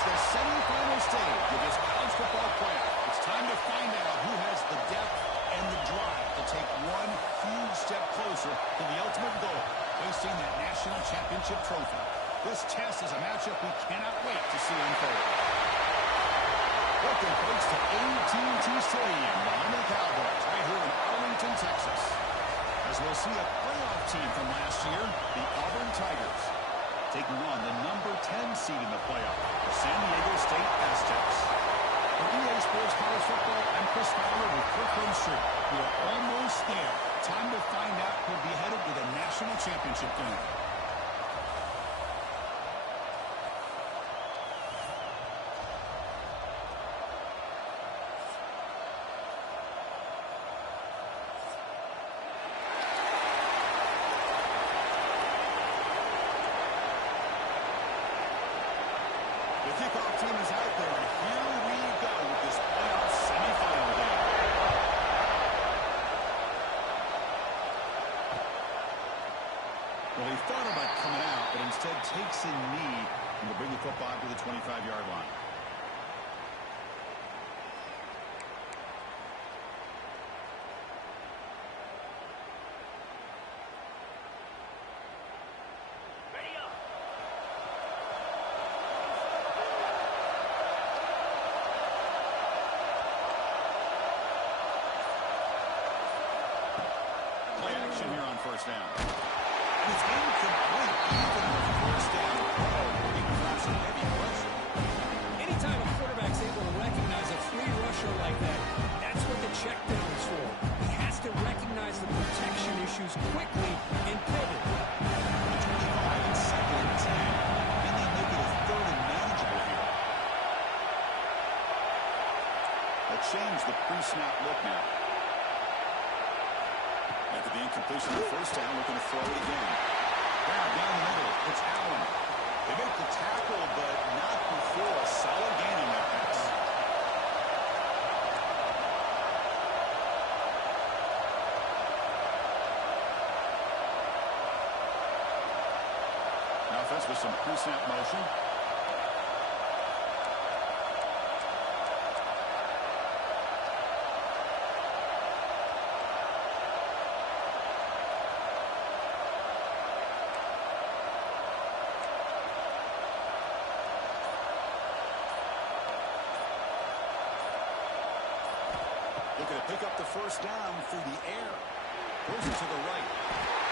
It's the semifinal stage of this college football playoff. It's time to find out who has the depth and the drive to take one huge step closer to the ultimate goal, facing that national championship trophy. This test is a matchup we cannot wait to see unfold. Welcome, folks, to AT&T Stadium, the home of the Cowboys, right here in Arlington, Texas. As we'll see a playoff team from last year, the Auburn Tigers, taking on the number 10 seed in the playoff, the San Diego State Aztecs. For EA Sports College Football, I'm Chris Fowler with Kirkland Street. We're almost there. Time to find out who'll be headed to the national championship game. The kickoff team is out there, and here we go with this playoff semifinal game. Well, he thought about coming out, but instead takes a knee and will bring the football to the 25-yard line. Play action here on first down. And it's incomplete even on first down. Looking to drop some heavy pressure. Anytime a quarterback's able to recognize a free rusher like that, that's what the check down is for. He has to recognize the protection issues quickly and pivot. 25 and 2nd and 10. And they make it a 3rd and manageable here. They'll change the pre-snap look now. After the incompletion of the first down, looking to throw it again. Now down the middle, it's Allen. They make the tackle, but not before a solid gain on that pass. Now offense with some pre-snap motion. Looking to pick up the first down through the air. Throws it to the right.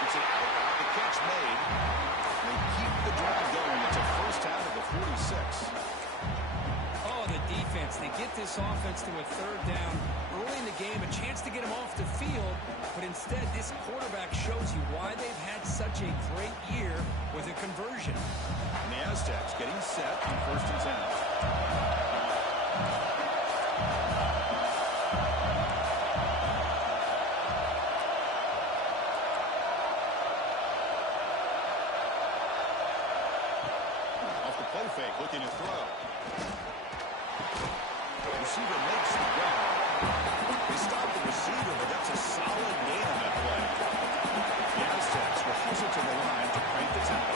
It's an out route. The catch made. They keep the drive going. It's a first down at the 46. Oh, the defense. They get this offense to a 3rd down early in the game, a chance to get him off the field, but instead this quarterback shows you why they've had such a great year with a conversion. And the Aztecs getting set on 1st and 10. Play fake, looking to throw. The receiver makes the grab. They stop the receiver, but that's a solid gain on that play. The Aztecs will hustle to the line to crank the tempo.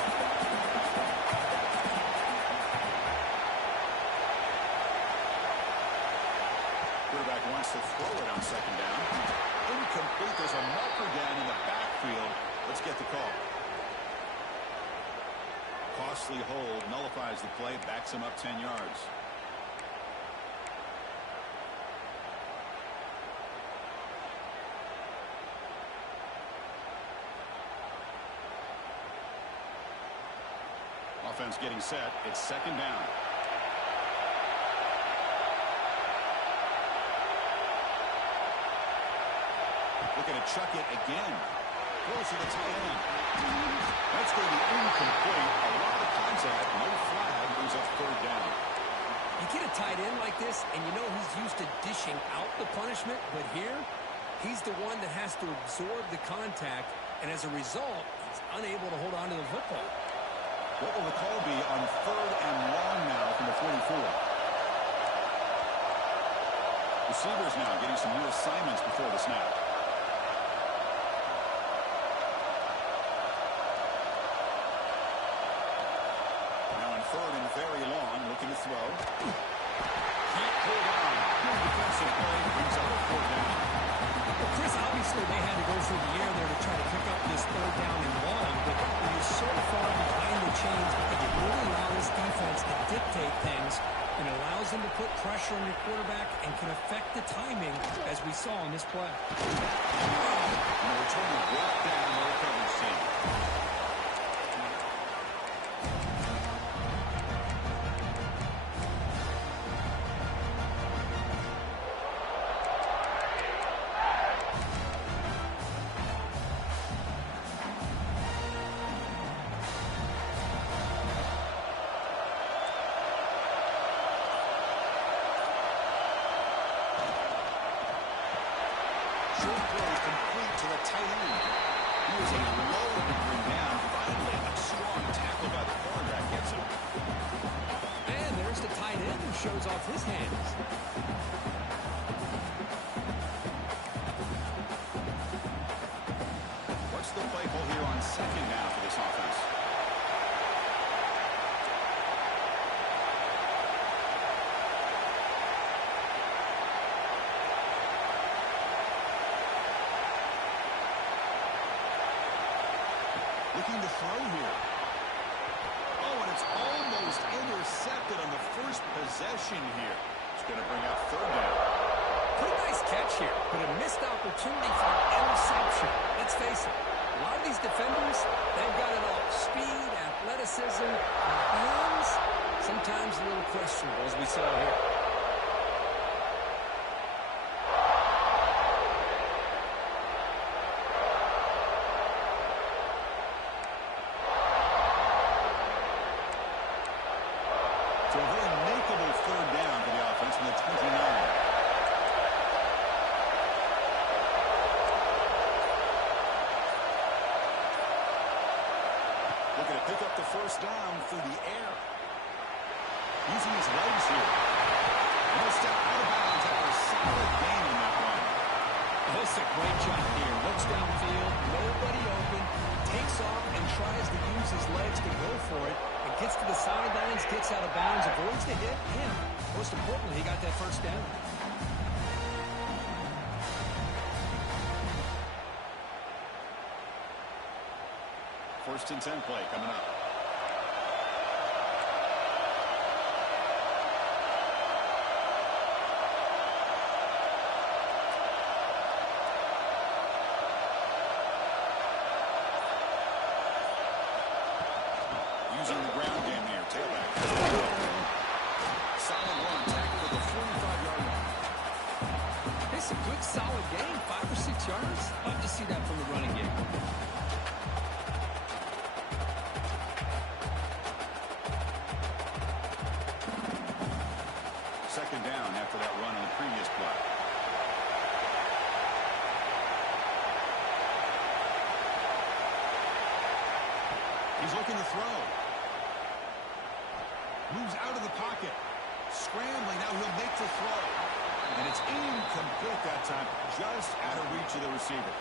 Quarterback wants to throw it on 2nd down. Incomplete. There's a marker down in the backfield. Let's get the call. Costly hold, nullifies the play, backs him up 10 yards. Offense getting set. It's 2nd down. Looking to chuck it again. Throws to the tight end. That's going to be incomplete. A lot of contact, no flag, brings up 3rd down. You get a tight end like this, and you know he's used to dishing out the punishment, but here, he's the one that has to absorb the contact, and as a result, he's unable to hold on to the football. What will the call be on 3rd and long now from the 44? Receivers now getting some new assignments before the snap. Now on 3rd and very long, looking to throw. through the air there to try to pick up this third down and long, but when you're so far behind the chains, you can really allow this defense to dictate things, and it allows them to put pressure on your quarterback and can affect the timing, as we saw in this play. And the return is brought down by the coverage team. Short throw complete to the tight end. He was a low to bring down. Finally, a strong tackle by the cornerback gets him. And there's the tight end who shows off his hands. What's the play call here on second down for this offense? Looking to throw here. Oh, and it's almost intercepted on the first possession here. It's going to bring out third down. Pretty nice catch here, but a missed opportunity for an interception. Let's face it, a lot of these defenders, they've got it all. Speed, athleticism, hands, sometimes a little questionable, as we saw here. So a very makeable third down for the offense from the 29. Looking to pick up the first down through the air. Using his legs here. No step out of bounds after a solid gain on that run. That's a great job here. Looks downfield, nobody open, takes off and tries to use his legs to go for it. It gets to the sidelines, gets out of bounds, avoids the hit, and most importantly, he got that first down. First and 10 play coming up. Using the ground game here, tailback. Solid run, tackle to the 45-yard line. It's a good, solid game, 5 or 6 yards. Love to see that from the running game. Second down after that run on the previous play. He's looking to throw. Moves out of the pocket. Scrambling, now he'll make the throw. And it's incomplete that time, just out of reach of the receiver.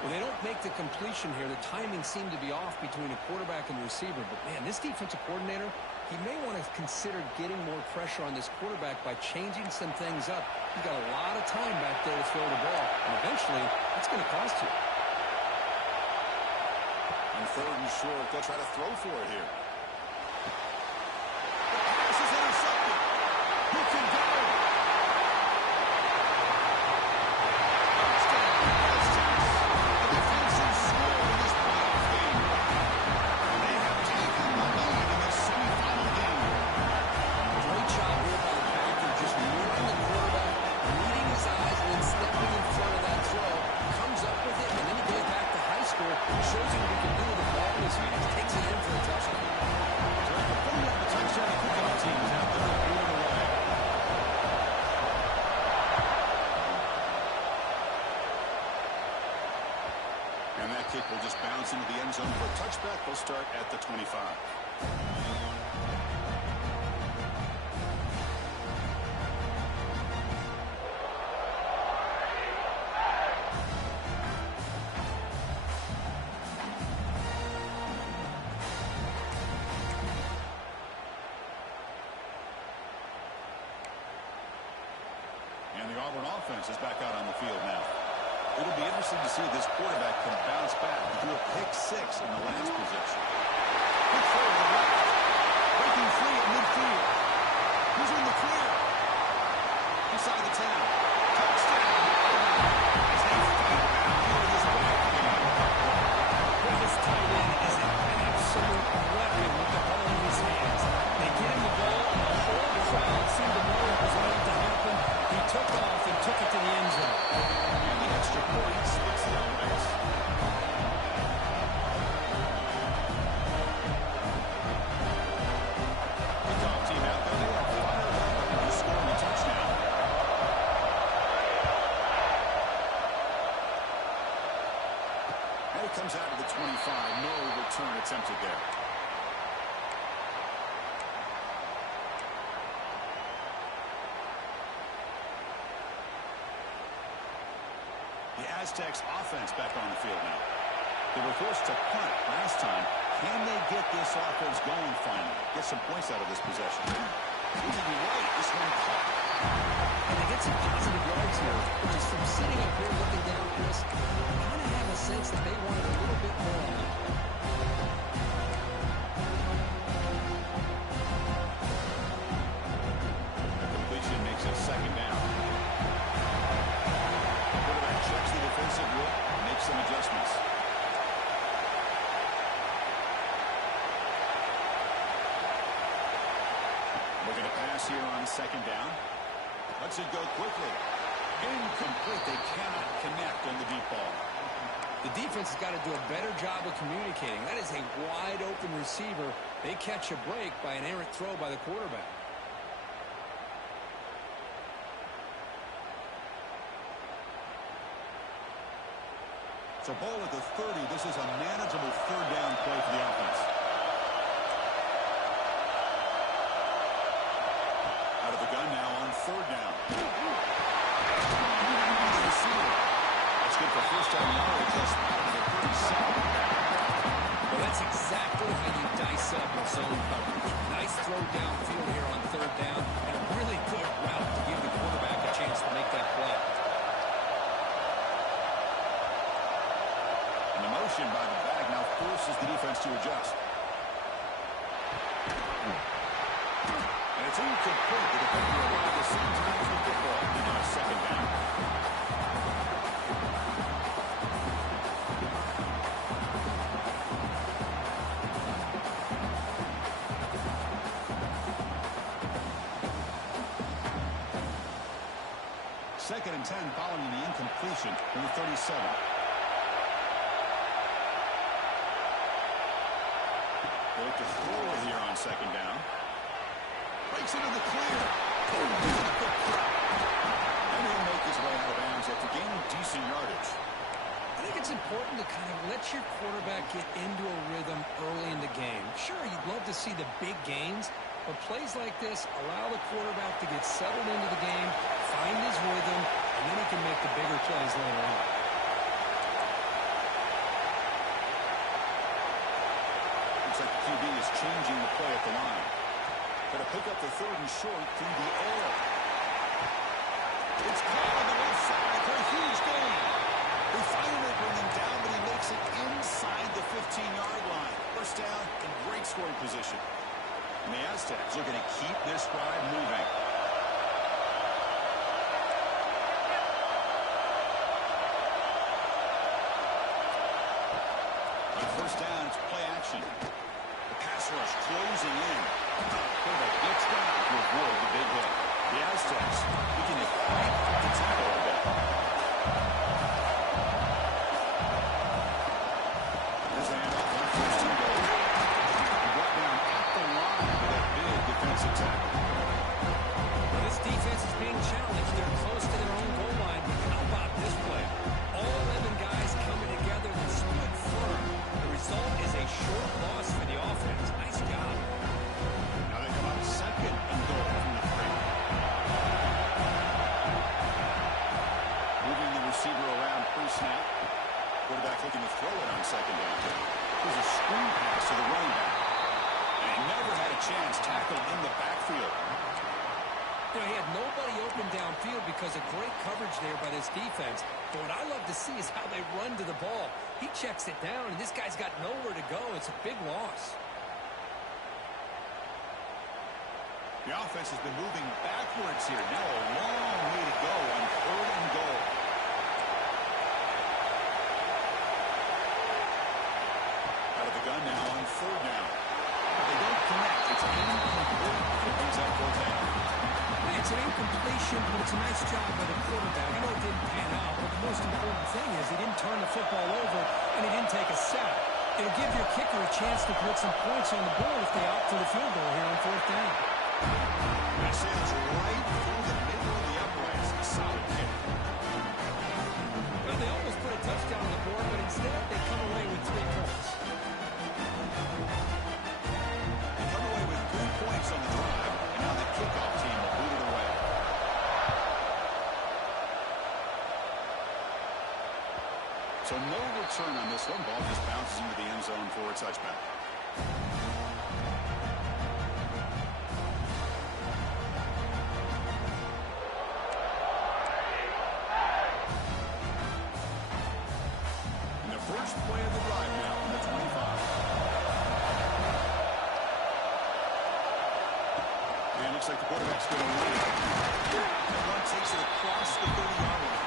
Well, they don't make the completion here. The timing seemed to be off between the quarterback and the receiver. But, man, this defensive coordinator, he may want to consider getting more pressure on this quarterback by changing some things up. He got a lot of time back there to throw the ball. And eventually, it's going to cost you. On third and short, they'll try to throw for it here. The pass is intercepted. Who can go? And that kick will just bounce into the end zone for a touchback. They'll start at the 25. And the Auburn offense is back out on the field now. It'll be interesting to see if this quarterback can bounce back. He threw a pick-6 in the last possession. Quick throw to the left. Breaking free at midfield. He's in the clear. Inside the 10. Touchdown. As they fight back here in this back game. Well, this tight end is an absolute weapon with the ball in his hands. They get him the ball, and the whole crowd seemed to know what was going to happen. He took off and took it to the end zone. And the extra point splits the offense. The dog team out there, they are fired up to score a touchdown. And it comes out to the 25. No return attempted there. The Aztecs offense back on the field now. They were forced to punt last time. Can they get this offense going finally? Get some points out of this possession. Moving right, this one caught. And they get some positive yards here. But just from sitting up here looking down at this, I kind of have a sense that they wanted a little bit more on that. The completion makes it second down. Quarterback checks the defensive look, makes some adjustments. Looking to pass here on second down. Lets it go quickly. Incomplete. They cannot connect on the deep ball. The defense has got to do a better job of communicating. That is a wide-open receiver. They catch a break by an errant throw by the quarterback. So ball at the 30. This is a manageable third down play for the offense. Out of the gun now on third down. That's good for first down yardage. Just out of the 37. Well, that's exactly how you dice up a zone coverage. Nice throw downfield here on third down, and a really good route to give the quarterback a chance to make that play. And the motion by the back now forces the defense to adjust. And it's incomplete. The defender arrived at the same time as the football. And now second down. Second and 10 following the incompletion from the 37. They look to throw it here on second down. Breaks into the clear. And he'll make his way out of bounds after gaining decent yardage. I think it's important to kind of let your quarterback get into a rhythm early in the game. Sure, you'd love to see the big gains, but plays like this allow the quarterback to get settled into the game, find his rhythm, and then he can make the bigger plays later on. Looks like the QB is changing the play at the line. Going to pick up the third and short through the air. It's caught on the left side for a huge gain. They finally bring him down, but he makes it inside the 15-yard line. First down in great scoring position. And the Aztecs are going to keep this drive moving. On first down, it's play action. The pass rush closing in. Quarterback gets down to avoid the big hit. The Aztecs looking to crank the tempo a bit. There's a handoff on first and goal. Brought down at the line with that big defensive tackle. Well, this defense is being challenged. They're close to their own goal line, but how about this play? All 11 guys coming together and stood firm. The result is a short loss for the offense. Nice job. Now they come out second and goal from the 3. Moving the receiver around pre-snap. Quarterback looking to throw it on second down. There's a screen pass to the running back. And he never had a chance tackled in the backfield. You know, he had nobody open open downfield because of great coverage there by this defense. But what I love to see is how they run to the ball. He checks it down, and this guy's got nowhere to go. It's a big loss. The offense has been moving backwards here. Now a long way to go on 3rd and goal. Out of the gun now on 3rd down. They don't connect. It's incomplete. It brings up 4th down. It's an incompletion, but it's a nice job by the quarterback. I know it didn't pan out, but the most important thing is he didn't turn the football over and he didn't take a sack. It'll give your kicker a chance to put some points on the board if they opt for the field goal here on 4th down. That sails right through the middle of the uprights. Solid hit. Well, they almost put a touchdown on the board, but instead they come away with 3 points. They come away with 3 points on the drive, and now the kickoff team will boot it away. So no return on this one. Ball just bounces into the end zone for a touchback. First play of the drive now from the 25. And looks like the quarterback's going to run it. That run takes it across the 30-yard line.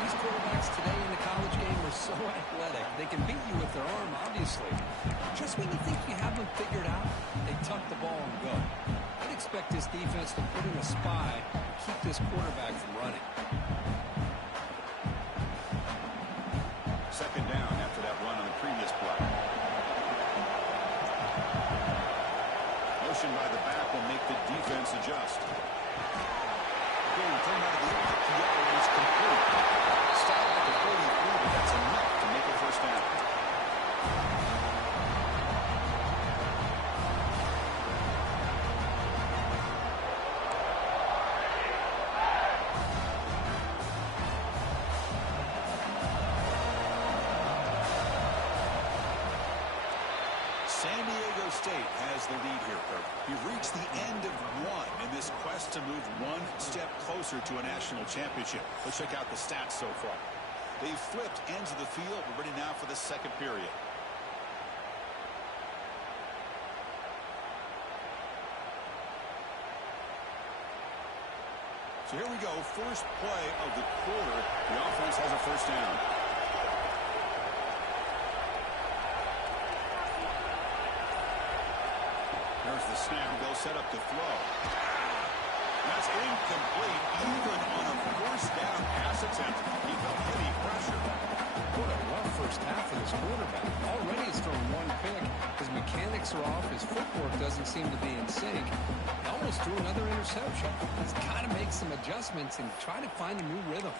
These quarterbacks today in the college game are so athletic. They can beat you with their arm, obviously. Just when you think you have them figured out, they tuck the ball and go. I'd expect this defense to put in a spy and keep this quarterback from running. 2nd down after that run on the previous play. Motion by the back will make the defense adjust. Again, thrown out of the RPO, and it's complete. Stop at the 43, but that's enough to make a 1st down. San Diego State has the lead here, Kirk. You've reached the end of one in this quest to move one step closer to a national championship. Let's check out the stats so far. They've flipped ends of the field. We're ready now for the 2nd period. So here we go. First play of the quarter. The offense has a 1st down. There's the snap. They'll set up to throw. That's incomplete, even on a 1st down pass attempt. He felt heavy pressure. What a rough first half for this quarterback. Already he's thrown 1 pick. His mechanics are off. His footwork doesn't seem to be in sync. He almost threw another interception. He's got to make some adjustments and try to find a new rhythm.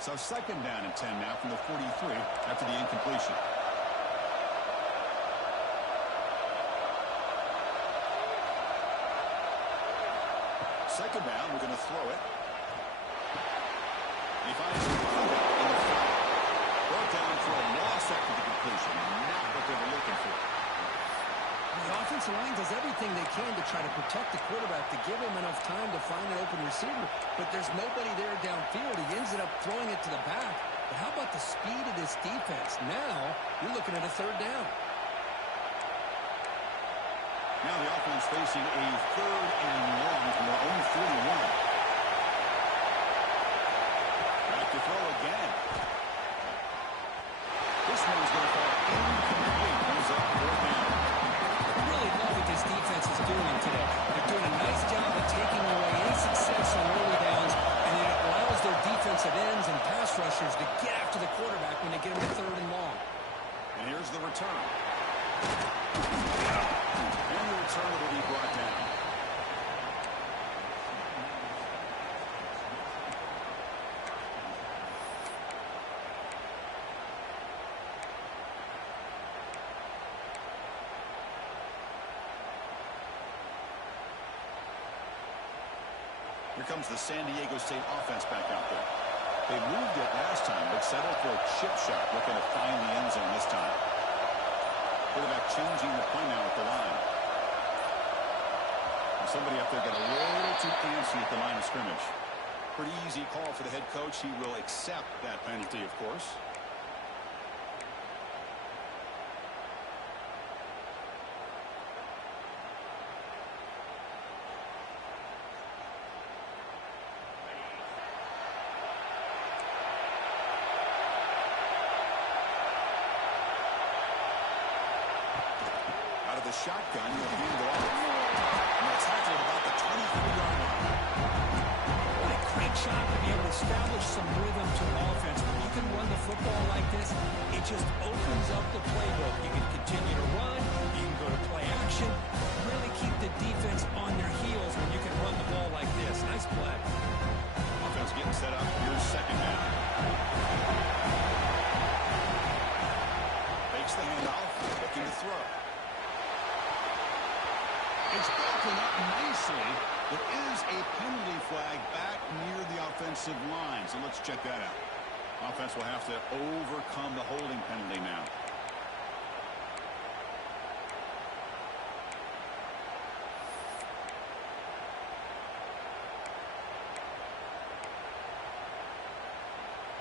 So 2nd down and 10 now from the 43 after the incompletion. Second down, we're going to throw it. He finds the runback in the flat. Brought down for a loss after the completion. Not what they were looking for. The offensive line does everything they can to try to protect the quarterback, to give him enough time to find an open receiver. But there's nobody there downfield. He ends up throwing it to the back. But how about the speed of this defense? Now you're looking at a 3rd down. Now the offense facing a 3rd and long from their own 41. Back to throw again. This one's going to fall incomplete. Comes up 4th down. Really love what this defense is doing today. They're doing a nice job of taking away any success on early downs, and it allows their defensive ends and pass rushers to get after the quarterback when they get him to 3rd and long. And here's the return. And the return will be brought down. Here comes the San Diego State offense back out there. They moved it last time, but settled for a chip shot, looking to find the end zone this time. Quarterback changing the play now at the line. And somebody up there got a little too antsy at the line of scrimmage. Pretty easy call for the head coach. He will accept that penalty, of course. Out of the shotgun, you'll hand it off. And they'll tackle it about the 23-yard line. What a great shot to be able to establish some rhythm to an offense. When you can run the football like this, it just opens up the playbook. You can continue to run. You can go to play action. Really keep the defense on their heels when you can run the ball like this. Nice play. Offense getting set up. Here's second down. Fakes the handoff. Looking to throw. It's broken up nicely. There is a penalty flag back near the offensive line. So let's check that out. Offense will have to overcome the holding penalty now.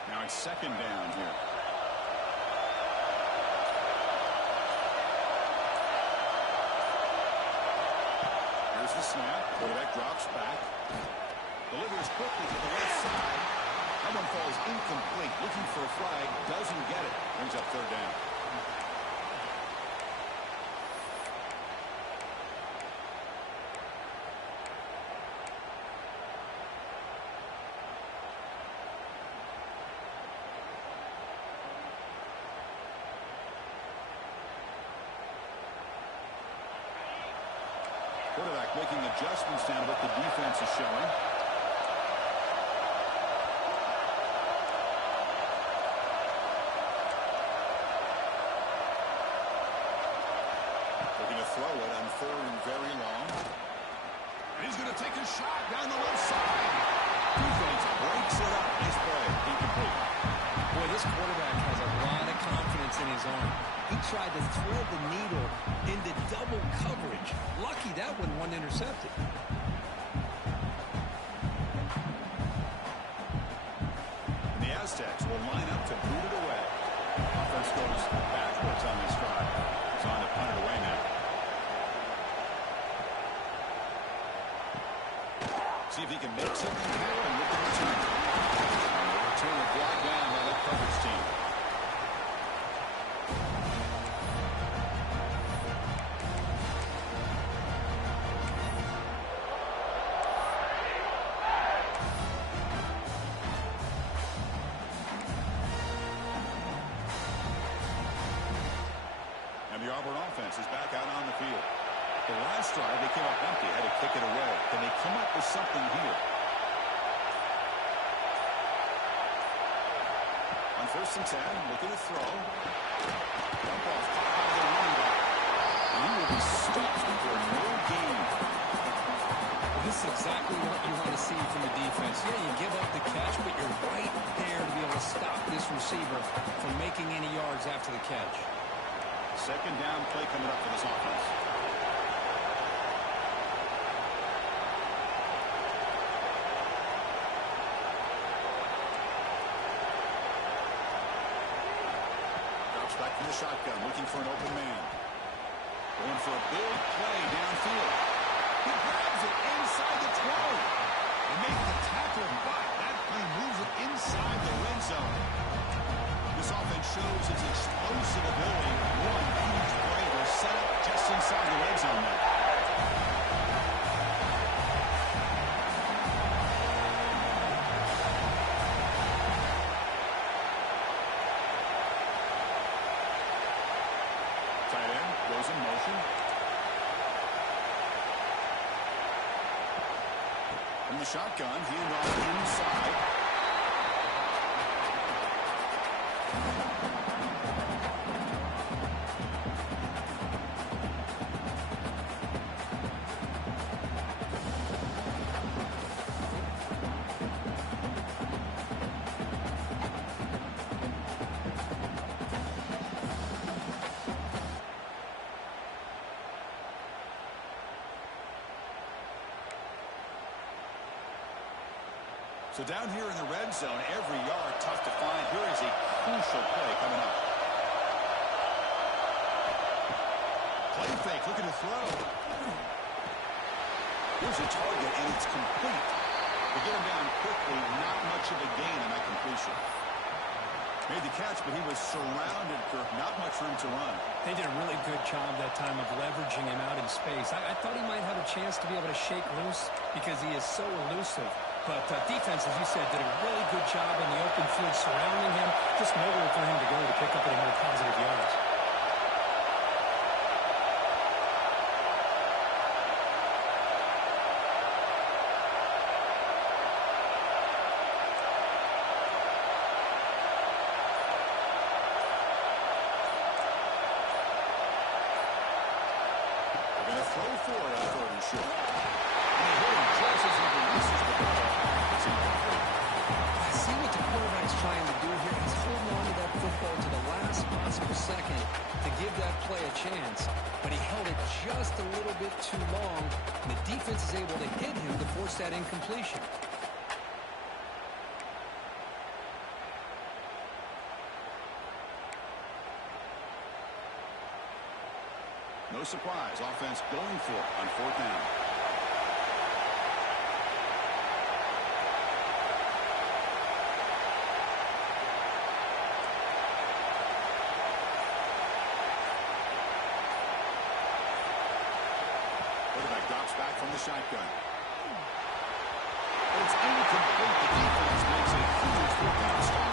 Now it's second down here. Here's the snap. Quarterback drops back. Delivers quickly to the left side. That one falls incomplete. Looking for a flag. Doesn't get it. Brings up third down. Quarterback making adjustments down to what the defense is showing. Looking to throw it on third and very long. And he's going to take a shot down the left side. Defense breaks it up. Nice play. Incomplete. Boy, this quarterback has a lot of confidence in his arm. He tried to thread the needle into double coverage. Lucky that one wasn't intercepted. And the Aztecs will line up to boot it away. Offense goes backwards on this drive. It's on to punt it away now. See if he can make something happen with the return. And the return will block down by that coverage team. And the Auburn offense is back out on the field. The last drive, they came up empty, had to kick it away. Can they come up with something here? On 1st and 10, looking to throw. Dump off caught by the running back. And he will be stopped for no gain. This is exactly what you want to see from the defense. Yeah, you give up the catch, but you're right there to be able to stop this receiver from making any yards after the catch. Second down play coming up for this offense. Drops back from the shotgun, looking for an open man. Going for a big play downfield. He grabs it inside the 12. They make the tackle, but that play moves it inside the red zone. This offense shows its explosive ability. One huge play. They're set up just inside the red zone now. Tight end goes in motion. From the shotgun, handoff inside. So down here in the red zone, every yard tough to find. Here is a crucial play coming up. Play fake, looking to throw. Here's a target, and it's complete. To get him down quickly, not much of a gain on that completion. Made the catch, but he was surrounded for not much room to run. They did a really good job that time of leveraging him out in space. I thought he might have a chance to be able to shake loose because he is so elusive. But defense, as you said, did a really good job in the open field surrounding him. Just nowhere for him to go to pick up any more positive yards. They're going to throw for it on third and short. And he hit him just as he releases the ball. It's incomplete. I see what the quarterback's trying to do here. He's holding on to that football to the last possible second to give that play a chance. But he held it just a little bit too long, and the defense is able to hit him to force that incompletion. No surprise. Offense going for it on fourth down. Quarterback drops back from the shotgun. It's incomplete. The defense makes a huge fourth down stop.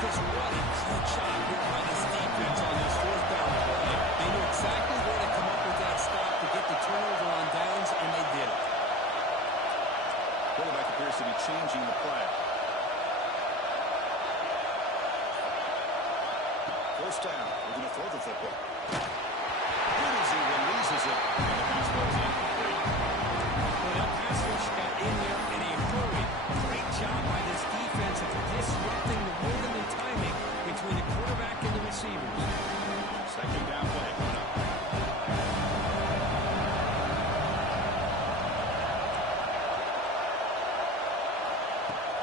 Chris, what a good job here by this defense on this fourth down play. They knew exactly where to come up with that stop to get the turnover on downs, and they did it. Quarterback appears to be changing the play. First down. We're going to throw the football. Good as he releases it, and the pass was incomplete. Well, that pass rush got in there in a hurry. Great job by this defense of disrupting the rhythm and timing between the quarterback and the receivers. Second down play coming up.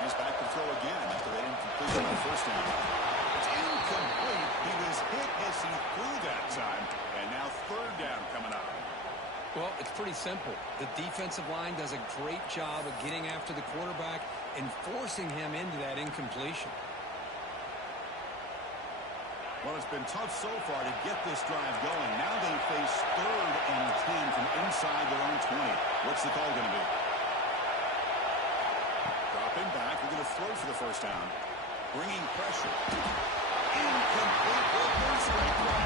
He's back to throw again after that incompletion on first down. It's incomplete. He was hit as he threw that time. And now third down coming up. Well, it's pretty simple. The defensive line does a great job of getting after the quarterback and forcing him into that incompletion. Well, it's been tough so far to get this drive going. Now they face third and 10 from inside their own 20. What's the call going to be? Dropping back. We're going to throw for the first down. Bringing pressure. Incomplete. There's great play.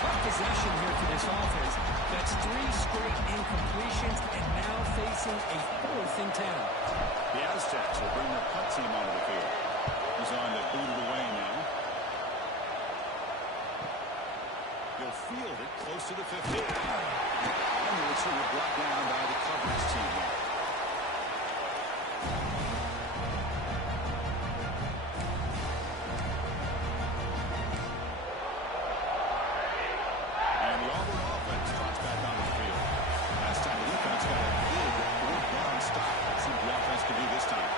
Tough possession here for this offense. That's 3 straight incompletions and now facing a 4th and 10. The Aztecs will bring their punt team onto the field. He's on to boot it away now. He'll field it close to the 50. And the receiver brought down by the coverage team there. And the Auburn offense trots back onto the field. Last time the defense got a big fourth down stop. Let's see what the offense can do this time.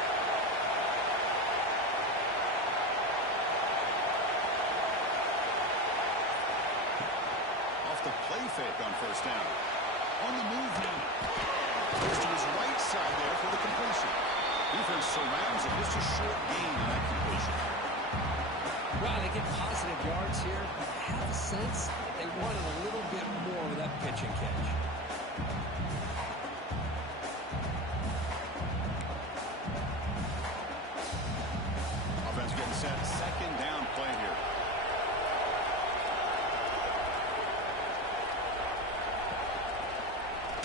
The play fake on first down. On the move now. Goes to his right side there for the completion. Defense surrounds it. Just a short gain on that completion. Wow, they get positive yards here. I have a sense they wanted a little bit more with that pitch and catch. Offense getting set. Second down play here.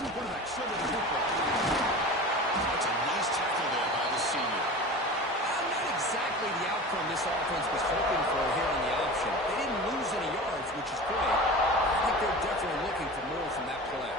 Quarterback slid in the football. That's a nice tackle there by the senior. Not exactly the outcome this offense was hoping for here on the option. They didn't lose any yards, which is great. I think they're definitely looking for more from that play.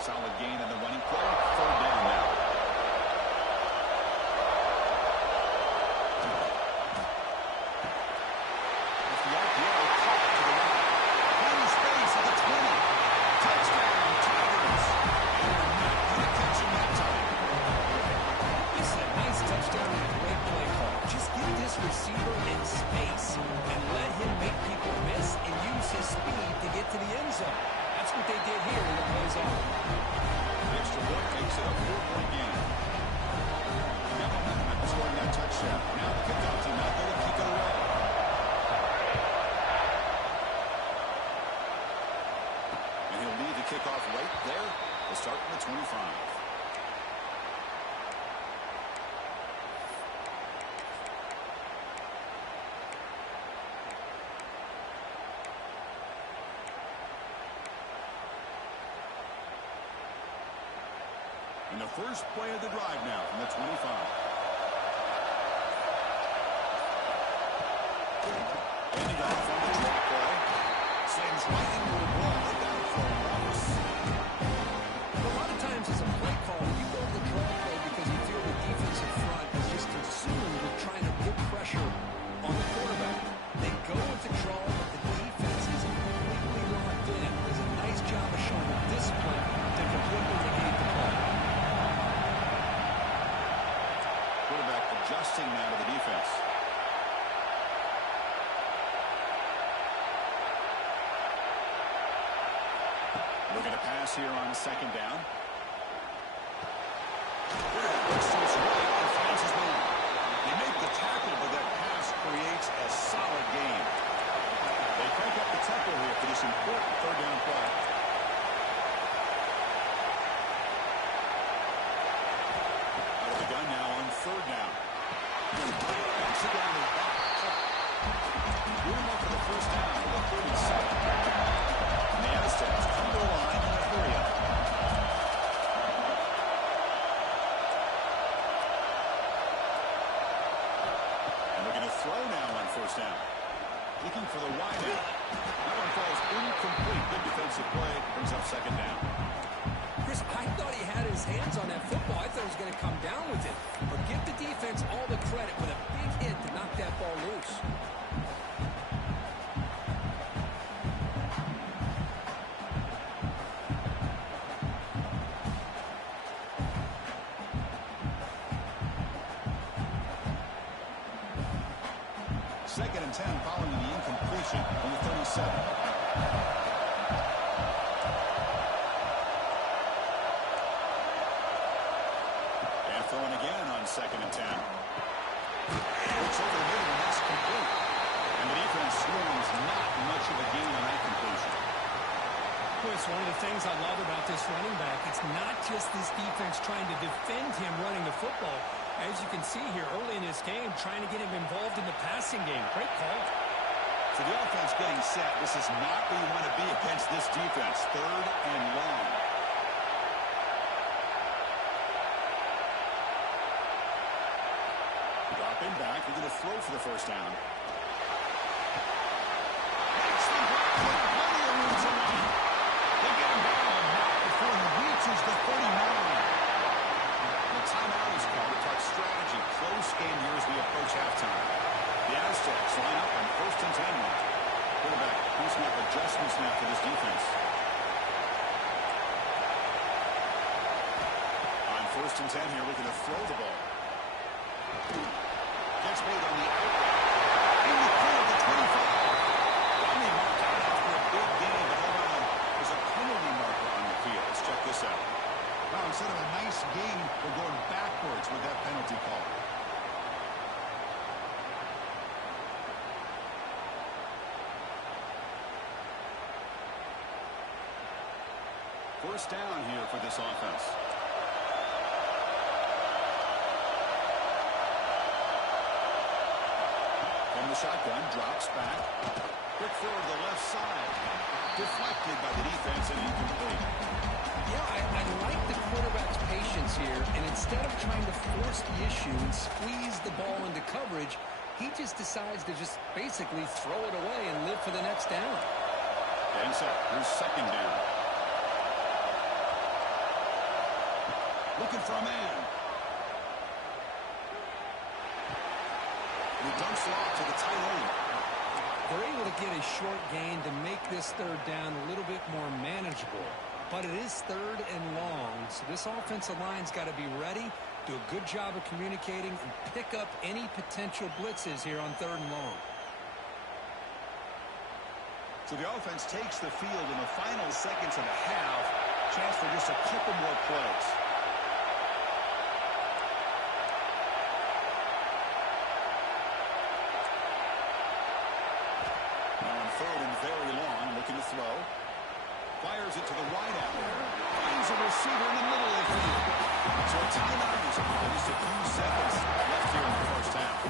Solid gain in the running play. Third down now. first play of the drive now from the 25. Ending off on the draw play. Slams right into a ball. They got it for a loss. A lot of times as a play call, you go to the draw play because you feel the defensive front is just consumed with trying to put pressure on the quarterback. They go with the draw, but the defense is completely locked in. Does a nice job of showing the discipline to completely negate the play. Quarterback adjusting now to the defense. Looking to pass here on second down. Looks to his right and finds his man. They make the tackle, but that pass creates a solid gain. They crank up the tempo here for this important third down play. Out of the gun now on third down. Backs it down to the back. Doing up for the first down with a 37. And the Aztecs come to the line in a hurry up. And looking to throw now on first down. Looking for the wide out. That one falls incomplete. Good defensive play. Brings up second down. Chris, I thought he had his hands on that football. I thought he was going to come down with it. But give the defense all the credit with a big hit to knock that ball loose. Second and 10 following the incompletion on the 37. And throwing again on second and 10. Looks over the middle, and that's complete. And the defense swarms not much of a gain on that completion. Chris, one of the things I love about this running back, it's not just this defense trying to defend him running the football. As you can see here early in this game, trying to get him involved in the passing game. Great call. So the offense getting set. This is not where you want to be against this defense. Third and long. Dropping back. We're going to throw for the first down. Makes the block. Plenty of room to run. They get him down now before he reaches the 39. The timeout is called to talk strategy. Close game here as we approach halftime. The Aztecs line up on first and 10 now. Quarterback piecing up adjustments now for this defense. On first and 10 here, looking to throw the ball. Gets made on the outlet. In the clear of the 25. Finally marked out after a big gain, but hold on. There's a penalty marker on the field. Let's check this out. Well, instead of a nice gain, we're going backwards with that penalty call. First down here for this offense. From the shotgun, drops back. Quick throw to the left side. Deflected by the defense and incomplete. Yeah, I like the quarterback's patience here, and instead of trying to force the issue and squeeze the ball into coverage, he just decides to just basically throw it away and live for the next down. And set. Here's second down. Looking for a man. He dumps it off to the tight end. They're able to get a short gain to make this third down a little bit more manageable. But it is third and long, so this offensive line's got to be ready, do a good job of communicating, and pick up any potential blitzes here on third and long. So the offense takes the field in the final seconds of the half. Chance for just a couple more plays. Now on third and very long, looking to throw. Fires it to the wide out. Finds a receiver in the middle of the field. So a timeout is called. Just a few seconds left here in the first half.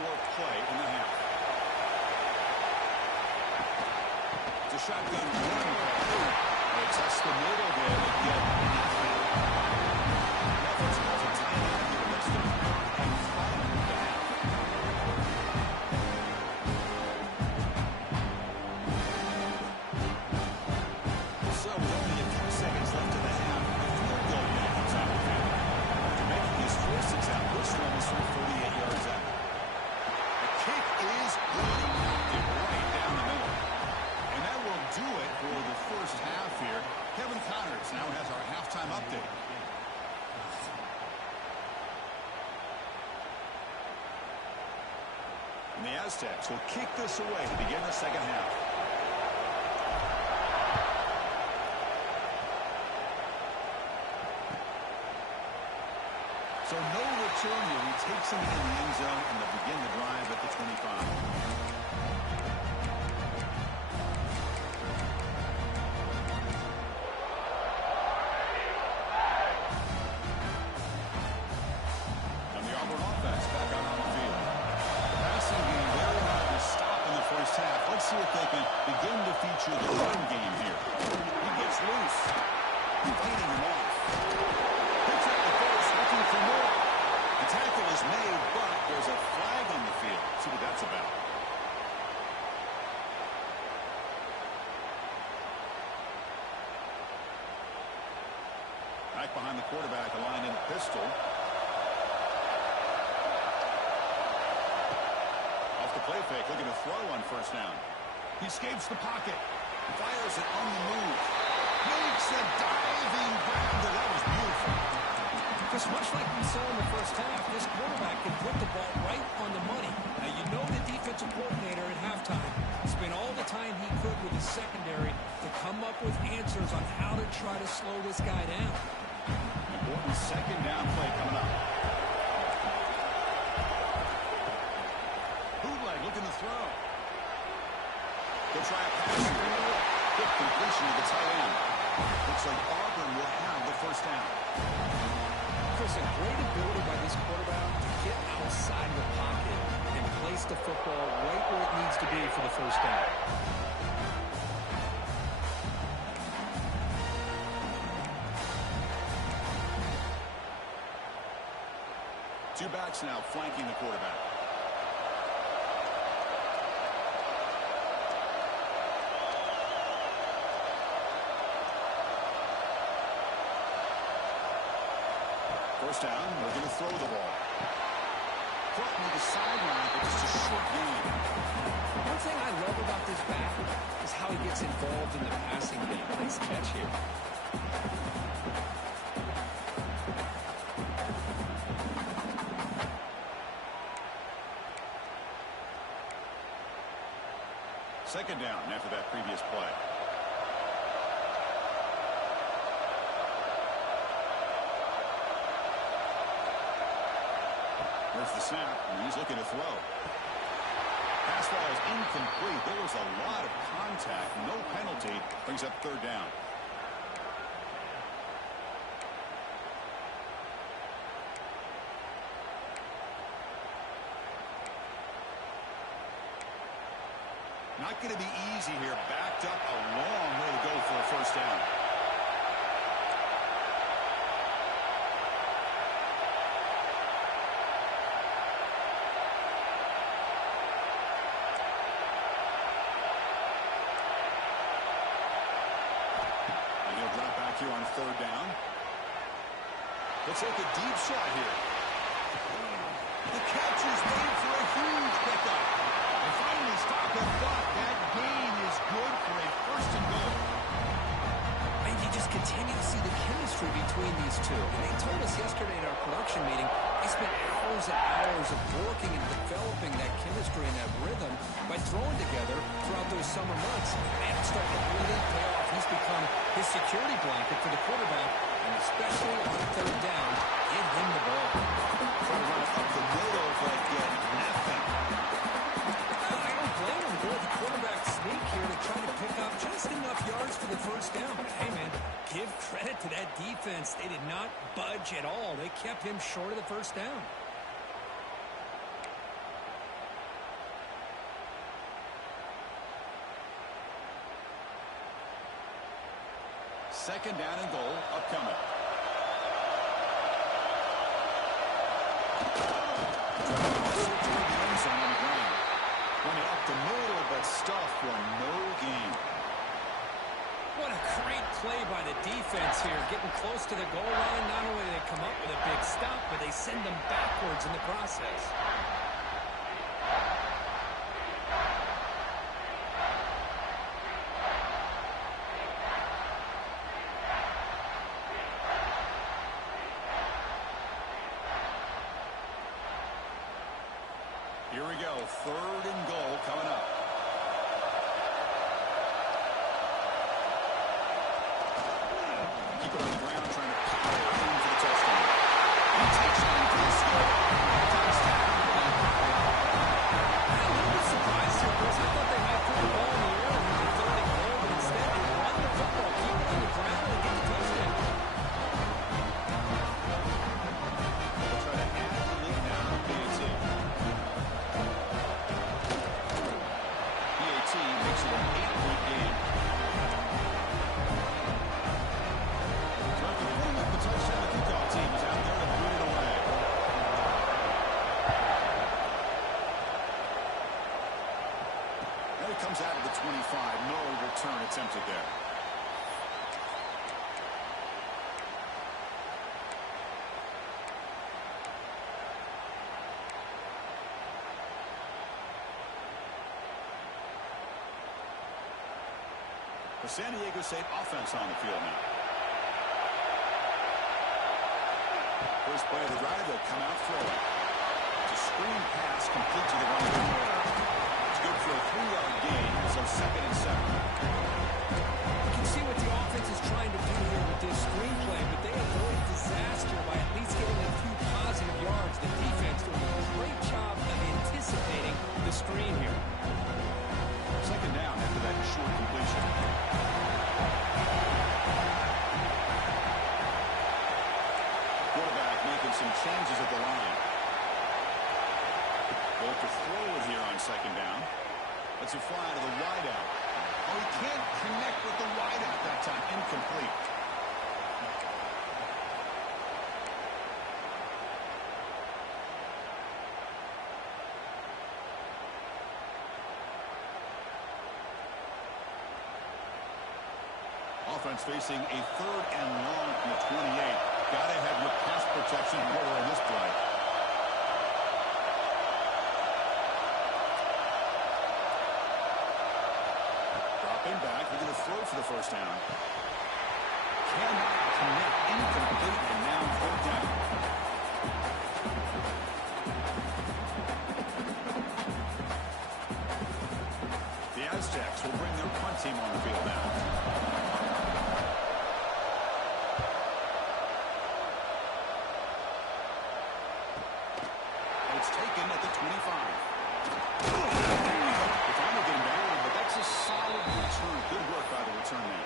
more play in the half. It's a shotgun run. They test the middle there to get nothing. Offense has a timeout here. That's the third and final of the half. So with only a few seconds left in the half, the field goal now comes out of the field. After making his first attempt, this one is from 38 yards out. The kick is good. Knocked it right down the middle. And that will do it for the first half here. Kevin Connors now has our halftime update. And the Aztecs will kick this away to begin the second half. So no return here. He takes him in the end zone and they'll begin the drive at the 25. Let's see if they can begin to feature the run game here. He gets loose. Fighting him off. Picks up the first, looking for more. The tackle is made, but there's a flag on the field. See what that's about. Back behind the quarterback, aligned in pistol. Play fake, looking to throw on first down. He escapes the pocket, fires it on the move, makes a diving grab. That was beautiful. Just much like we saw in the first half, this quarterback can put the ball right on the money. Now, you know the defensive coordinator at halftime spent all the time he could with his secondary to come up with answers on how to try to slow this guy down. Important second down play coming up. Looking to throw. They'll try a pass here. Quick completion to the tight end. Looks like Auburn will have the first down. Chris, a great ability by this quarterback to get outside the pocket and place the football right where it needs to be for the first down. Two backs now flanking the quarterback. First down, we're going to throw the ball. Caught near the sideline, but just a short gain. One thing I love about this back is how he gets involved in the passing game. Nice catch here. Second down after that previous play. There's the snap, and he's looking to throw. Pass ball is incomplete. There was a lot of contact. No penalty. Brings up third down. Not going to be easy here. Backed up a long way to go for a first down. Here on third down. They'll take a deep shot here. The catch is made for a huge pickup. They finally stop that clock. That gain is good for a first and goal. And you just continue to see the chemistry between these two. And they told us yesterday in our production meeting, they spent hours and hours of working and developing that chemistry and that rhythm by throwing together throughout those summer months. And it's starting to really pay off. He's become his security blanket for the quarterback, and especially on third down, give him the ball. Trying to run it up the middle, but get nothing. I don't blame him. Go with the quarterback sneak here to try to pick up just enough yards for the first down. But hey, man, give credit to that defense. They did not budge at all. They kept him short of the first down. second down and goal upcoming. Running up the middle, but stuffed for no gain. What a great play by the defense here. Getting close to the goal line, not only do they come up with a big stop, but they send them backwards in the process. Here we go, third and goal coming up. Keep it on the ground, trying to power in for the touchdown. He takes it in for the score. Touchdown. I'm a little bit surprised here, Chris. I thought they might put the ball in the air and have third and goal, but instead they run the football, keep it on the ground, and get the touchdown. They'll try to add the lead now on PAT. PAT makes it an 8-point game. So after putting up the touchdown, the kickoff team is out there to boot it away. And it comes out of the 25. No return attempted there. The San Diego State offense on the field now. First play of the drive, they'll come out throwing. It's a screen pass complete to the running back. It's good for a 3-yard gain, so 2nd and 7. You can see what the offense is trying to do here with this screenplay, but they avoid disaster by at least getting a few positive yards. The defense doing a great job of anticipating the screen here. Second down after that short completion. Quarterback making some changes at the line. Go to throw it here on second down. That's a fly to the wideout. Oh, he can't connect with the wideout that time. Incomplete. Offense facing a third and long from the 28. Gotta have your pass protection quarter on this play. Dropping back, looking to throw for the first down. Cannot connect, incomplete, and now third down. The Aztecs will bring their punt team on the field now. It's taken at the 25. They're trying to get him down, but that's a solid return. Good work by the return man.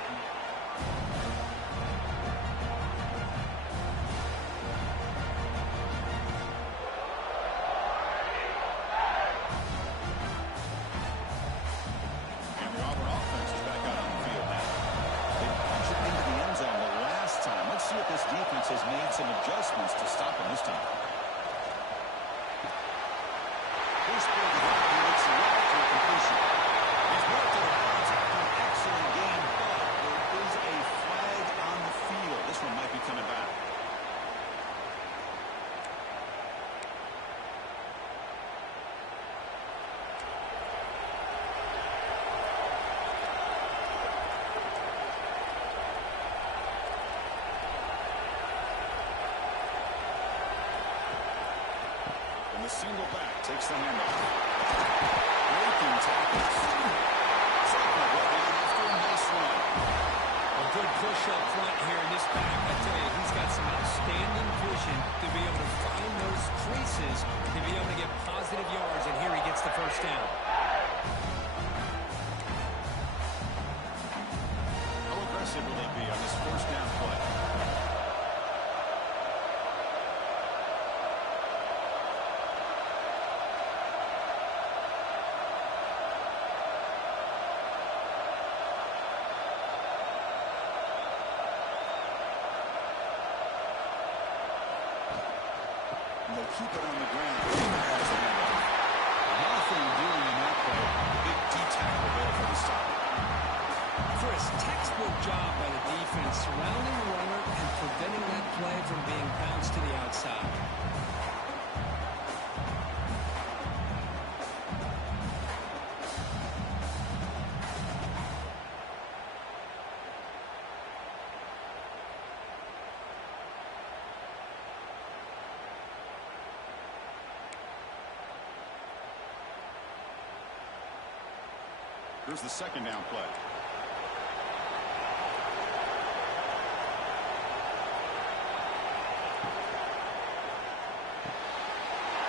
And the Auburn offense is back out on the field now. They punched it into the end zone the last time. Let's see if this defense has made some adjustments to stop him this time. First play of the drive, he looks left for completion. He's brought to the bounds after an excellent game, but there is a flag on the field. This one might be coming back. And the single back takes the handoff. Breaking tackles. Second, getting after a nice run. A good push up front here in this back. I tell you, he's got some outstanding vision to be able to find those creases, to be able to get positive yards, and here he gets the first down. How aggressive will they be on this first down play? keep it on the ground. Nothing doing in that play. Big D-tackle there for the stop. Chris, textbook job by the defense surrounding the runner and preventing that play from being bounced to the outside. Here's the second down play.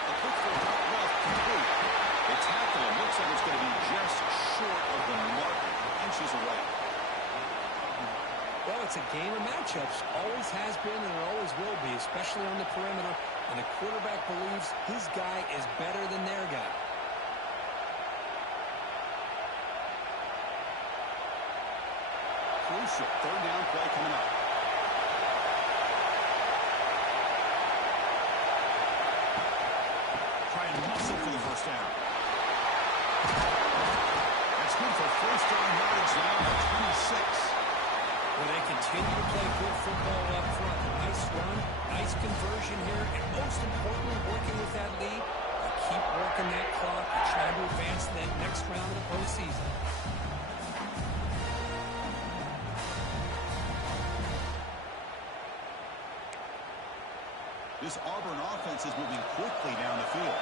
The quick throw out left complete. They tackle him. Looks like it's going to be just short of the mark. Inches away. Well, it's a game of matchups. Always has been and it always will be, especially on the perimeter. And the quarterback believes his guy is better than their guy. Crucial third down play coming up. Try and muscle for the first down. That's good for first down yardage now at 26. Well, they continue to play good football up front. Nice run, nice conversion here, and most importantly, working with that lead, they keep working that clock and try to advance to that next round of the postseason. This Auburn offense is moving quickly down the field.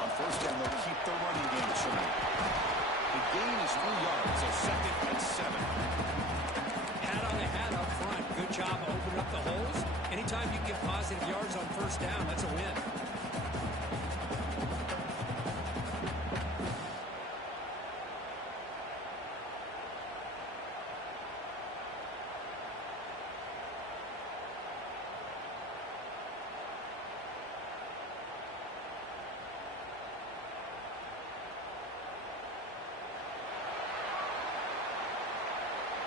On first down, they'll keep the running game churning. The gain is 3 yards, so second and 7. Hat on the hat up front. Good job opening up the holes. Anytime you get positive yards on first down, that's a win.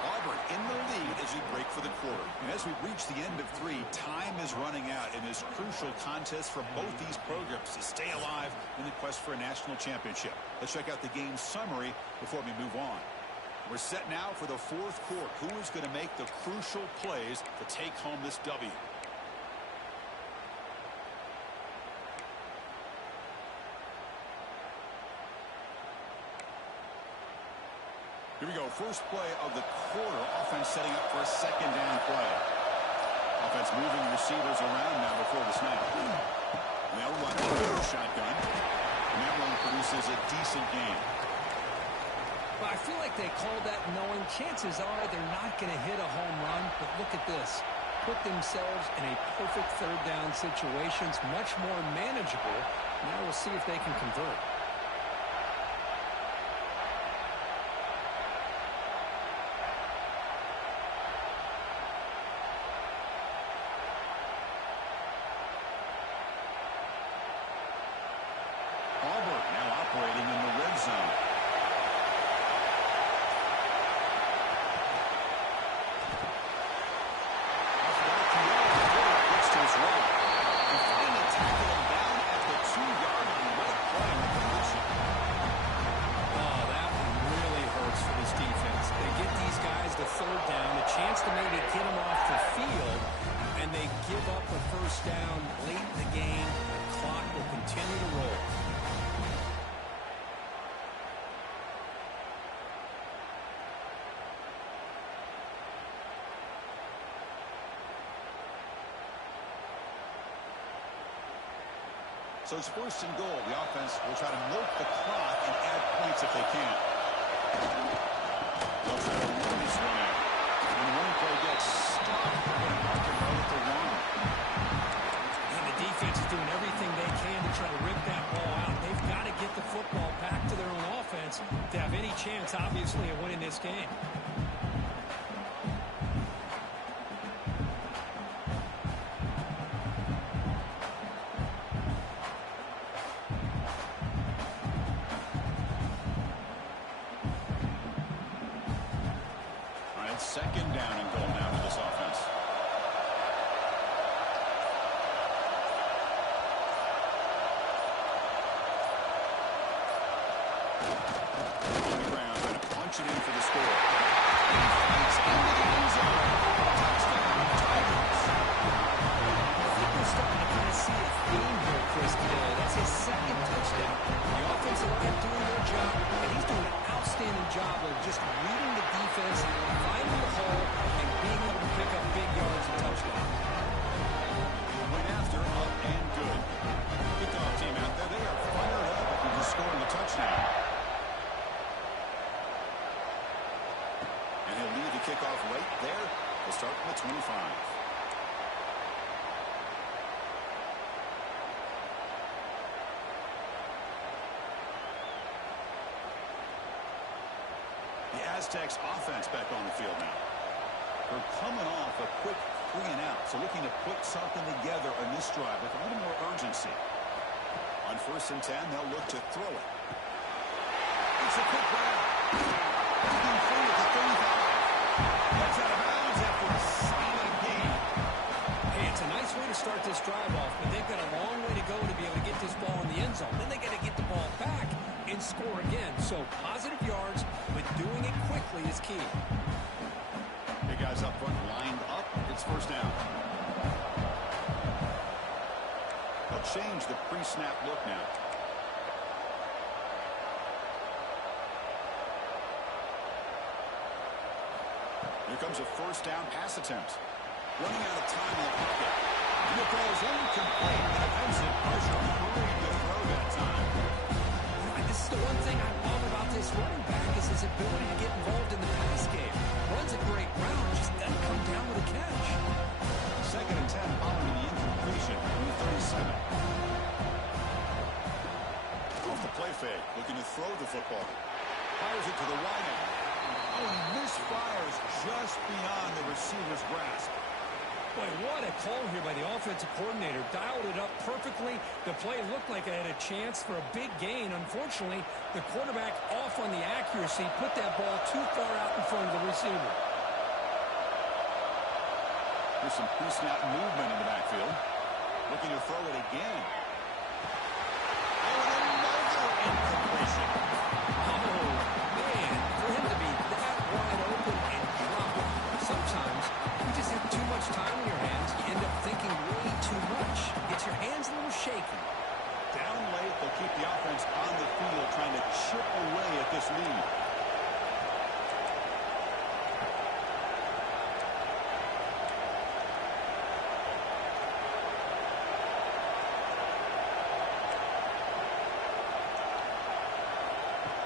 Auburn in the lead as we break for the quarter. And as we reach the end of 3, time is running out in this crucial contest for both these programs to stay alive in the quest for a national championship. Let's check out the game summary before we move on. We're set now for the fourth quarter. Who is going to make the crucial plays to take home this W? Here we go. First play of the quarter. Offense setting up for a second down play. Offense moving receivers around now before the snap. And they'll run a shotgun. And that one produces a decent gain. Well, I feel like they called that knowing chances are they're not going to hit a home run. But look at this. Put themselves in a perfect third down situation. It's much more manageable. Now we'll see if they can convert. Auburn now operating in the red zone. Off back to Auburn. Gets to his right. They finally tackle him down at the 2-yard line. What a play on the condition. Oh, that one really hurts for this defense. They get these guys to third down, a chance to maybe get them off the field, and they give up a first down late in the game. The clock will continue to roll. So it's first and goal. The offense will try to milk the clock and add points if they can. They'll try to run this one out. And the running play gets stopped. They're going to mark it right at the 1. And the defense is doing everything they can to try to rip that ball out. They've got to get the football back to their own offense to have any chance, obviously, of winning this game. down and goal now for this offense. On the ground, trying to punch it in for the score. And he fights into the end zone. Touchdown, Tigers. I think we're starting to kind of see a theme here, Chris, today. That's his second touchdown. The offensive line doing their job, and he's doing an outstanding job of just reading the defense, finding the hole, and being able to pick up big yards and touchdowns. Went after, up and good. Kickoff team out there, they are fired up after scoring the touchdown. And he'll lead the kickoff right there. We'll start from the 25. The Aztecs offense back on the field now. They're coming off a quick 3 and out, so looking to put something together on this drive with a little more urgency. On 1st and 10, they'll look to throw it. It's a quick grab. Looking free at the 35. That's out of bounds after a solid gain. Hey, it's a nice way to start this drive off, but they've got a long way to go to be able to get this ball in the end zone. Then they got to get the ball back and score again. So positive yards, but doing it quickly is key. Big guys up front lined up. It's 1st down. They'll change the pre-snap look now. Here comes a 1st down pass attempt. Running out of time in the pocket. And the ball is incomplete. The defensive pressure hurried to throw that time. This is the one thing I love about this running back is his ability to get involved in the pass game. Runs a great route, just doesn't come down with a catch. 2nd and 10 following the incompletion from the 37. Off the play fake, looking to throw the football. Fires it to the wide end. Oh, he misfires just beyond the receiver's grasp. Boy, what a call here by the offensive coordinator. Dialed it up perfectly. The play looked like it had a chance for a big gain. Unfortunately, the quarterback off on the accuracy, put that ball too far out in front of the receiver. There's some pre-snap movement in the backfield. Looking to throw it again. Oh, and another incompletion. Oh, man, for him to be that wide open and drop it. Sometimes you just have too much time in your hands. You end up thinking way too much. Gets your hands a little shaky. Down late, they'll keep the offense on the field trying to chip away at this lead.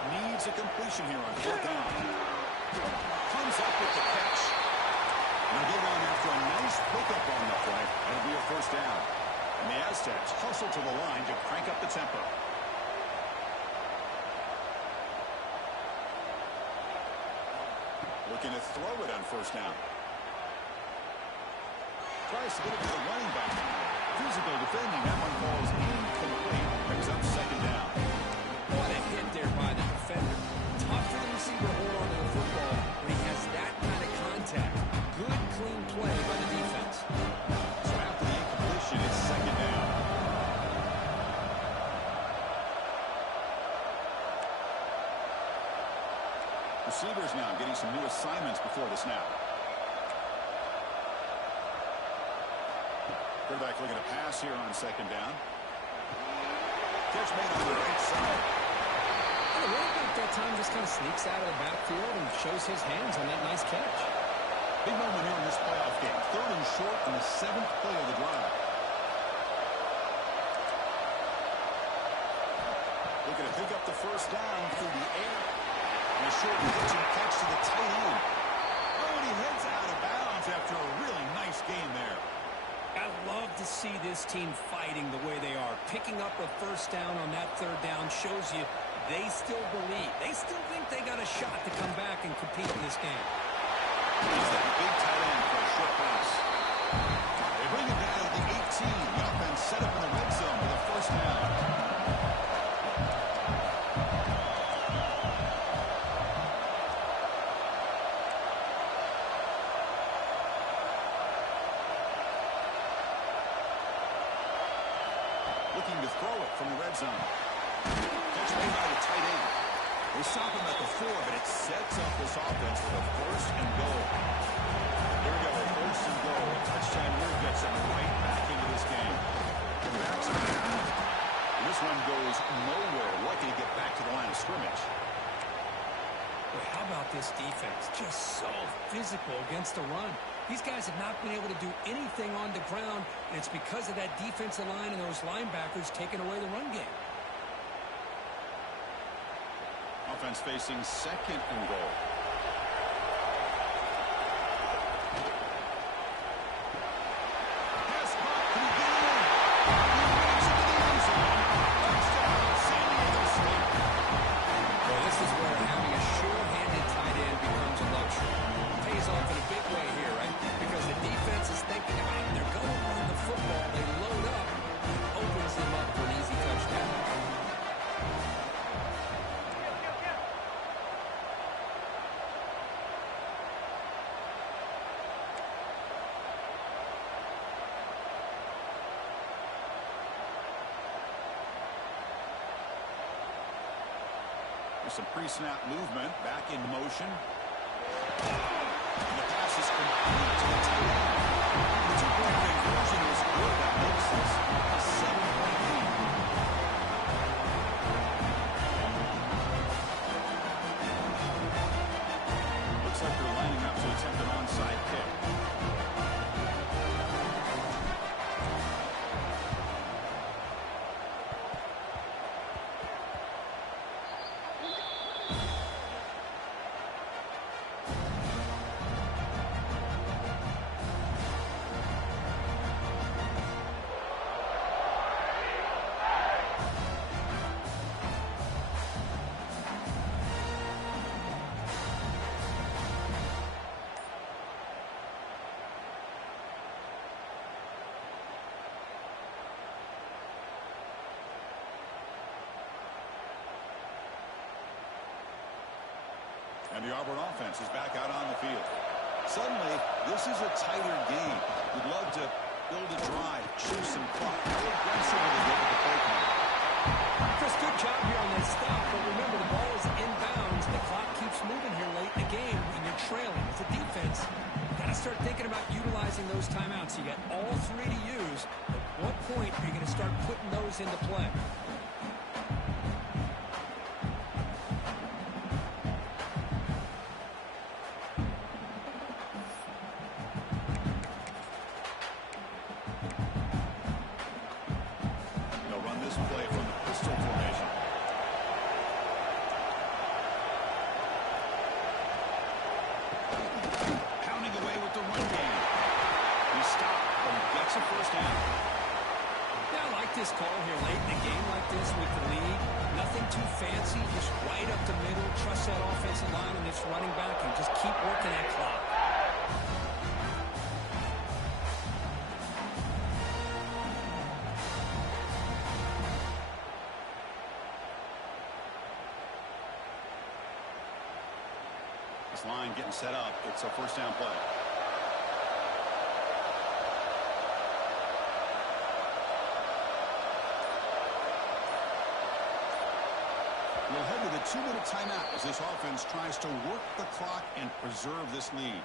Needs a completion here on 4th down. Comes up with the catch. And they'll go on after a nice pickup on the play. It'll be a 1st down. And the Aztecs hustle to the line to crank up the tempo. Looking to throw it on 1st down. Tries to get it to the running back. Physical defending. That one falls incomplete. Brings up 2nd down. What a hit there by the defender. Tough for the receiver to hold on to the football when he has that kind of contact. Good, clean play by the defense. So after the incompletion, it's 2nd down. Receivers now getting some new assignments before the snap. Quarterback looking to pass here on 2nd down. Catch made on the right side. And the running back that time just kind of sneaks out of the backfield and shows his hands on that nice catch. Big moment here in this playoff game. 3rd and short on the 7th play of the drive. Looking to pick up the 1st down through the air. And a short pitching catch to the tight end. Oh, and he heads out of bounds after a really nice game there. I love to see this team fighting the way they are. Picking up a 1st down on that 3rd down shows you they still believe. They still think they got a shot to come back and compete in this game. He's that big tight end for a short pass. They bring it down to the 18. The offense set up in the red zone with a 1st down. They stop him at the 4, but it sets up this offense for the first and goal. Here we go, first and goal. A touchdown here gets them right back into this game. Backs him down. This one goes nowhere. Lucky to get back to the line of scrimmage. Boy, how about this defense? Just so physical against the run. These guys have not been able to do anything on the ground, and it's because of that defensive line and those linebackers taking away the run game. Offense facing second and goal. Pass caught. Can he get in? He makes it to the end zone. Touchdown, San Diego State. Well, this is where having a sure-handed tight end becomes a luxury. It pays off in a big way here, right? Because the defense is thinking about it. They're going to run the football. They load up. It opens them up for an easy touchdown. Some pre-snap movement, back in motion. And the pass is complete to the tight end. The two-point conversion is good. That makes this a 7-point lead. Looks like they're lining up to attempt an onside kick. And the Auburn offense is back out on the field. Suddenly, this is a tighter game. We'd love to build a drive, choose some clock. How aggressive will they get with the play clock? Chris, good job here on that stop, but remember, the ball is inbounds. The clock keeps moving here late in the game, and you're trailing. As a defense, you got to start thinking about utilizing those timeouts. You got all three to use. At what point are you going to start putting those into play? This call here late in a game like this with the lead. Nothing too fancy, just right up the middle. Trust that offensive line and this running back and just keep working that clock. This line getting set up. It's a first down play. We'll head to the 2-minute timeout as this offense tries to work the clock and preserve this lead.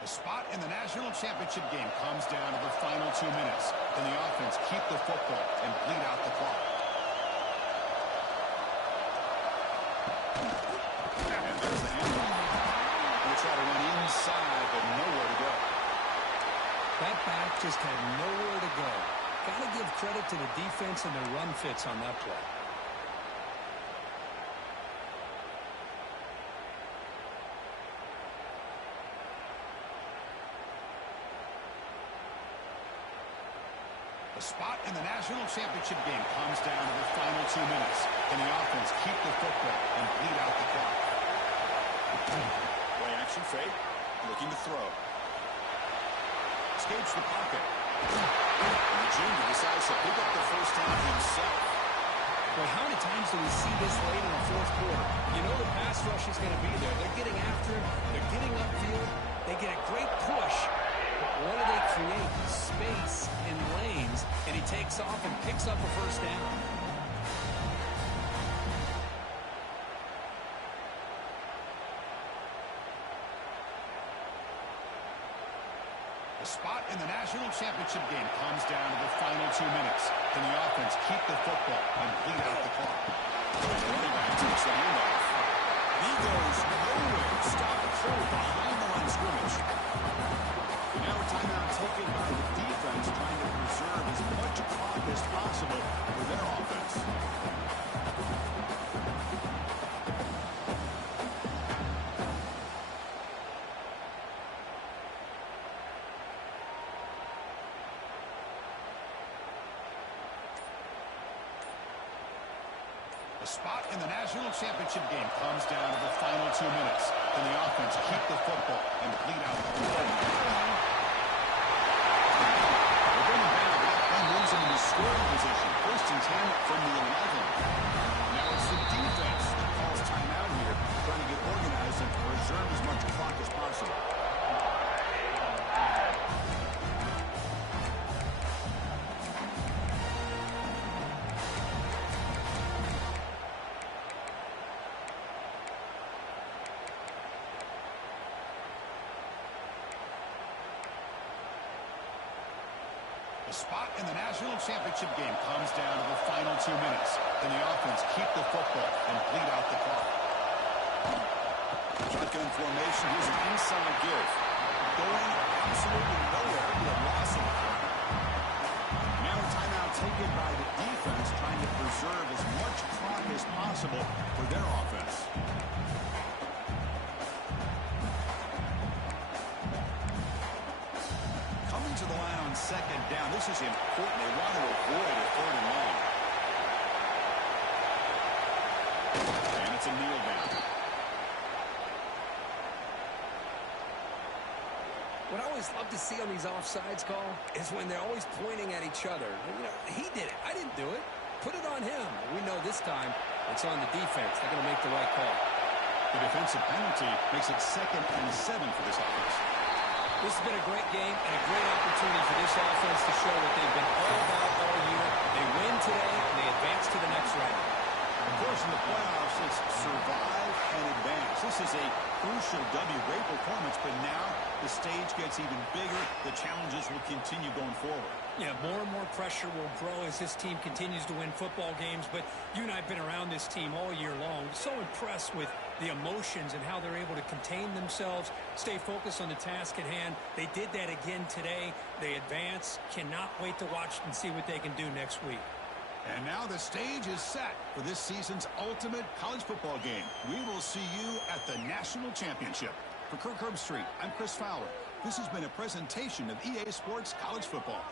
The spot in the national championship game comes down to the final 2 minutes. Can the offense keep the football and bleed out the clock? Try to run inside, but nowhere to go. That back just had nowhere to go. Got to give credit to the defense and the run fits on that play. The spot in the national championship game comes down to the final 2 minutes. Can the offense keep the football and bleed out the clock? Play action fake, looking to throw. Escapes the pocket. And the junior decides to pick up the first down himself. Boy, how many times do we see this late in the fourth quarter? You know the is going to be there. They're getting after him. They're getting upfield. They get a great push. But what do they create? Space in lanes. And he takes off and picks up a first down. The spot in the national championship game comes down to the final 2 minutes. Can the offense keep the football and bleed out the clock? Running back takes the handoff. He goes nowhere. Stop through behind the line of scrimmage. Now a timeout taken by the defense, trying to preserve as much clock as possible for their offense. The spot in the national championship game comes down to the final 2 minutes. Can the offense keep the football and bleed out the clock? They're bringing down. That moves them into scoring position. 1st and 10 from the 11. Now it's the defense that calls timeout here, trying to get organized and preserve as much clock as possible. The spot in the national championship game comes down to the final 2 minutes. Can the offense keep the football and bleed out the clock? Shotgun formation. Here's an inside give. Going absolutely nowhere with a loss of the clock. Now a timeout taken by the defense, trying to preserve as much clock as possible for their offense. To the line on 2nd down. This is important. They want to avoid a 3rd and long. And it's a kneel down. What I always love to see on these offsides call is when they're always pointing at each other. You know, he did it. I didn't do it. Put it on him. We know this time it's on the defense. They're going to make the right call. The defensive penalty makes it 2nd and 7 for this offense. This has been a great game and a great opportunity for this offense to show what they've been all about all year. They win today, and they advance to the next round. Of course, in the playoffs, it's survive and advance. This is a crucial W. Great performance, but now the stage gets even bigger. The challenges will continue going forward. Yeah, more and more pressure will grow as this team continues to win football games. But you and I have been around this team all year long. So impressed with the emotions and how they're able to contain themselves, stay focused on the task at hand. They did that again today. They advance. Cannot wait to watch and see what they can do next week. And now the stage is set for this season's ultimate college football game. We will see you at the National Championship. For Kirk Herbstreit, I'm Chris Fowler. This has been a presentation of EA Sports College Football.